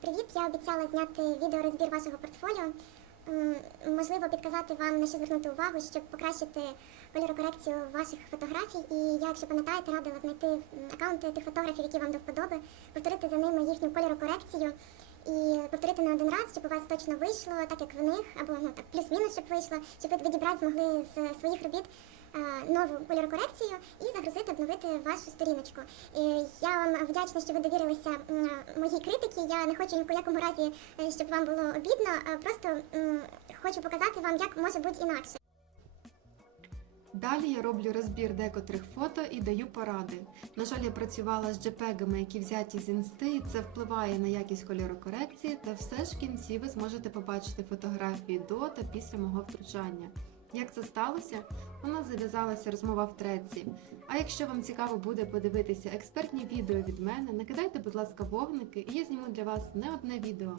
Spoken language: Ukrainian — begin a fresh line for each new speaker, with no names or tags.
Привіт! Я обіцяла зняти відеорозбір вашого портфоліо. Можливо, підказати вам на що звернути увагу, щоб покращити кольорокорекцію ваших фотографій. І я, якщо пам'ятаєте, радила знайти аккаунти тих фотографів, які вам до вподоби, повторити за ними їхню кольорокорекцію і повторити не один раз, щоб у вас точно вийшло, так як в них, або ну так плюс-мінус, щоб вийшло, щоб ви відібрати змогли з своїх робіт е, нову кольорокорекцію і загрузити, обновити вашу сторіночку. І я вдячна, що ви довірилися моїй критиці. Я не хочу ні в якому разі, е, щоб вам було обідно, просто хочу показати вам, як може бути інакше.
Далі я роблю розбір декотрих фото і даю поради. На жаль, я працювала з JPEG, які взяті з інсти, і це впливає на якість кольорокорекції, та все ж в кінці ви зможете побачити фотографії до та після мого втручання. Як це сталося? У нас зав'язалася розмова в треці. А якщо вам цікаво буде подивитися експертні відео від мене, накидайте, будь ласка, вогники, і я зніму для вас не одне відео.